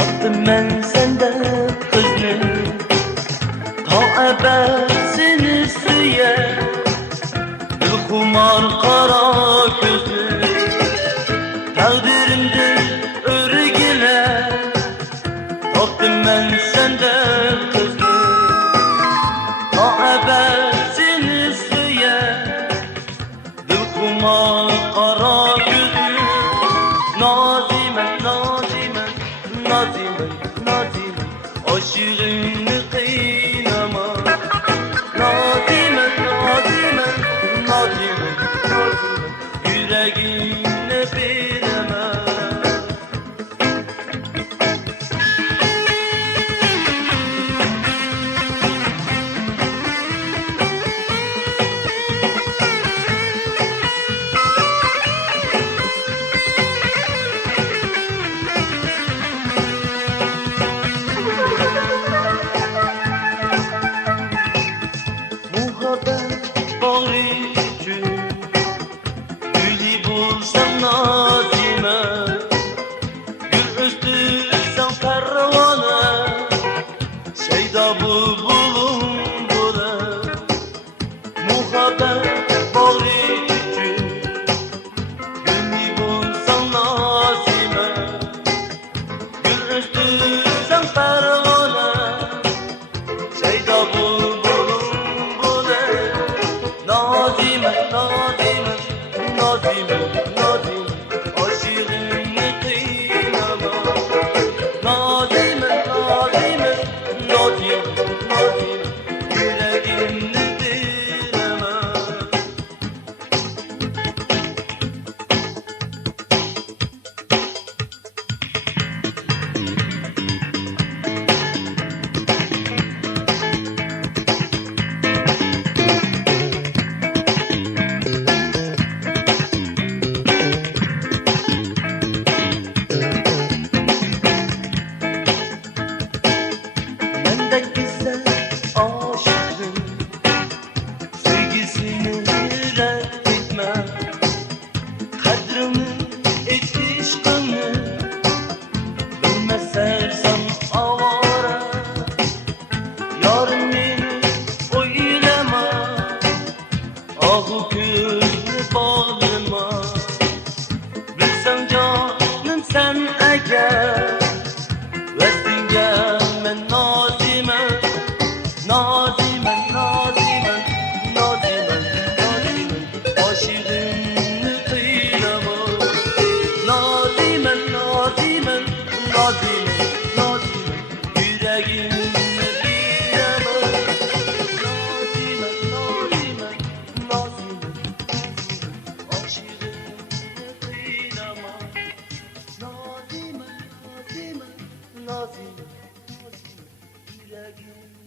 Tapdım ben senden kızını, ta ebed seni süye, kumar kara gözlü. Takdirimdir örgüle, tapdım ben senden kızını, ta ebed seni süye, kumar kara gözlü. Nazime, nazime, nazime, nazime, aşığını kıynama. Nazime, nazime, nazime, nazime, yüreğine bileme. Muhabbet bağıcı, gülü bulsam nazime, gül üstürsem pervane, şeyda bulun bule. Muhabbet bağıcı, gülü bulsam nazime, gül üstürsem pervane, şeyda bulun. Nazime, nazime, nazime, nazime, aşığını kıynama. Nazime, nazime, nazime, nazime, yüreğini direme. Benden güzel aşığın sevgisini reddetme. Kadrimi et işkını bilmezsen avara. Yarın beni oylama, ahu gözünü bağlama. Bilsen canım sen eğer, vestin gelme nazime, nazime, nazime, nazime, nazime, aşığını kıynama. Nazime, nazime, nazime, nazime, yüreğini bileme. Nazime, nazime, nazime, aşığını kıynama. Nazime, nazime, nazime, nazime, yüreğim